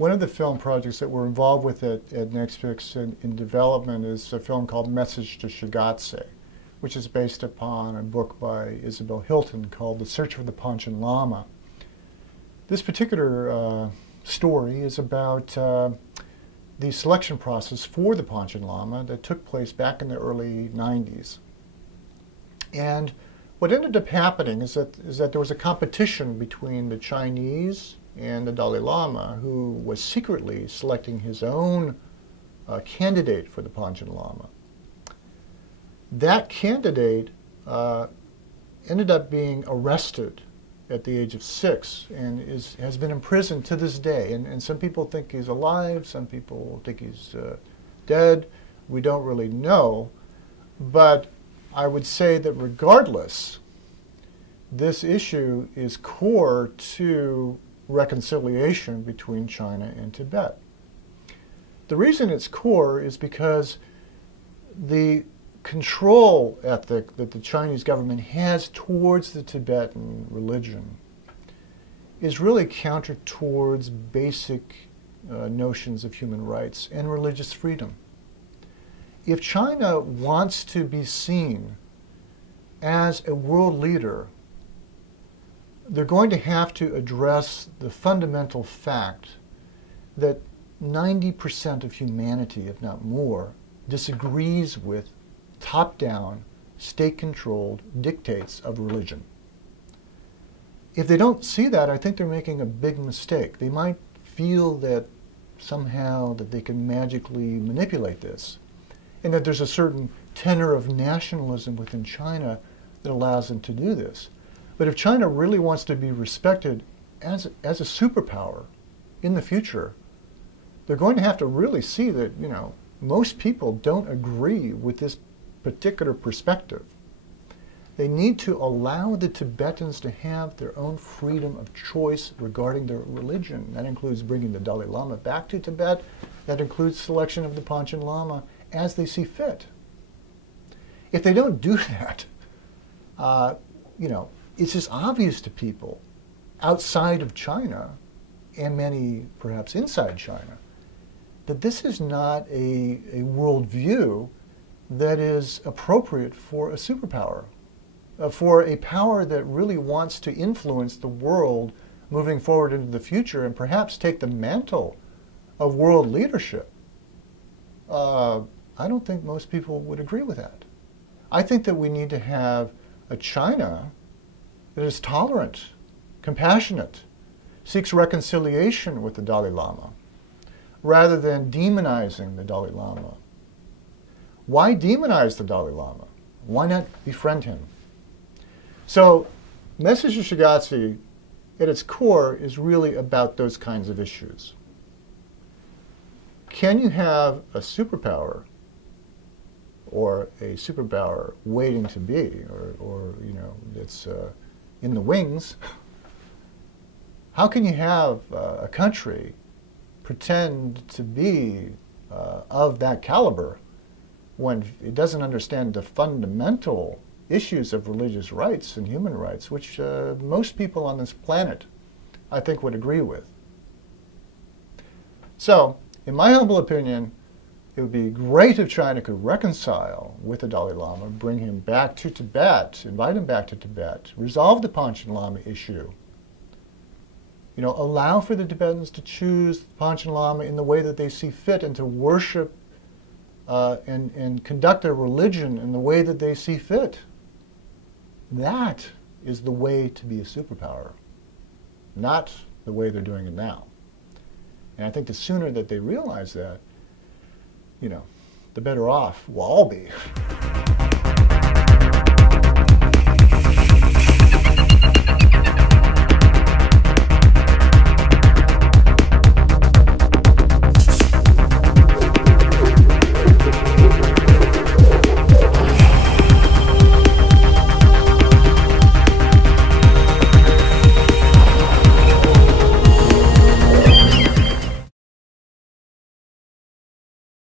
One of the film projects that we're involved with at nextPix in development is a film called Message to Shigatse, which is based upon a book by Isabel Hilton called The Search for the Panchen Lama. This particular story is about the selection process for the Panchen Lama that took place back in the early 90s. And what ended up happening is that there was a competition between the Chinese and the Dalai Lama, who was secretly selecting his own candidate for the Panchen Lama. That candidate ended up being arrested at the age of 6 and has been imprisoned to this day. And some people think he's alive, some people think he's dead. We don't really know. But I would say that regardless, this issue is core to reconciliation between China and Tibet. The reason it's core is because the control ethic that the Chinese government has towards the Tibetan religion is really counter towards basic notions of human rights and religious freedom. If China wants to be seen as a world leader, they're going to have to address the fundamental fact that 90% of humanity, if not more, disagrees with top-down, state-controlled dictates of religion. If they don't see that, I think they're making a big mistake. They might feel that somehow that they can magically manipulate this, and that there's a certain tenor of nationalism within China that allows them to do this. But if China really wants to be respected as a superpower in the future, they're going to have to really see that, most people don't agree with this particular perspective. They need to allow the Tibetans to have their own freedom of choice regarding their religion. That includes bringing the Dalai Lama back to Tibet. That includes selection of the Panchen Lama as they see fit. If they don't do that, it's just obvious to people outside of China, and many perhaps inside China, that this is not a worldview that is appropriate for a superpower, for a power that really wants to influence the world moving forward into the future and perhaps take the mantle of world leadership. I don't think most people would agree with that. I think that we need to have a China that is tolerant, compassionate, seeks reconciliation with the Dalai Lama, rather than demonizing the Dalai Lama. Why demonize the Dalai Lama? Why not befriend him? So, Message to Shigatse, at its core, is really about those kinds of issues. Can you have a superpower, or a superpower waiting to be, or that's in the wings? How can you have a country pretend to be of that caliber when it doesn't understand the fundamental issues of religious rights and human rights, which most people on this planet, I think, would agree with? So, in my humble opinion, it would be great if China could reconcile with the Dalai Lama, bring him back to Tibet, invite him back to Tibet, resolve the Panchen Lama issue. Allow for the Tibetans to choose Panchen Lama in the way that they see fit and to worship and conduct their religion in the way that they see fit. That is the way to be a superpower, not the way they're doing it now. And I think the sooner that they realize that, the better off we'll all be.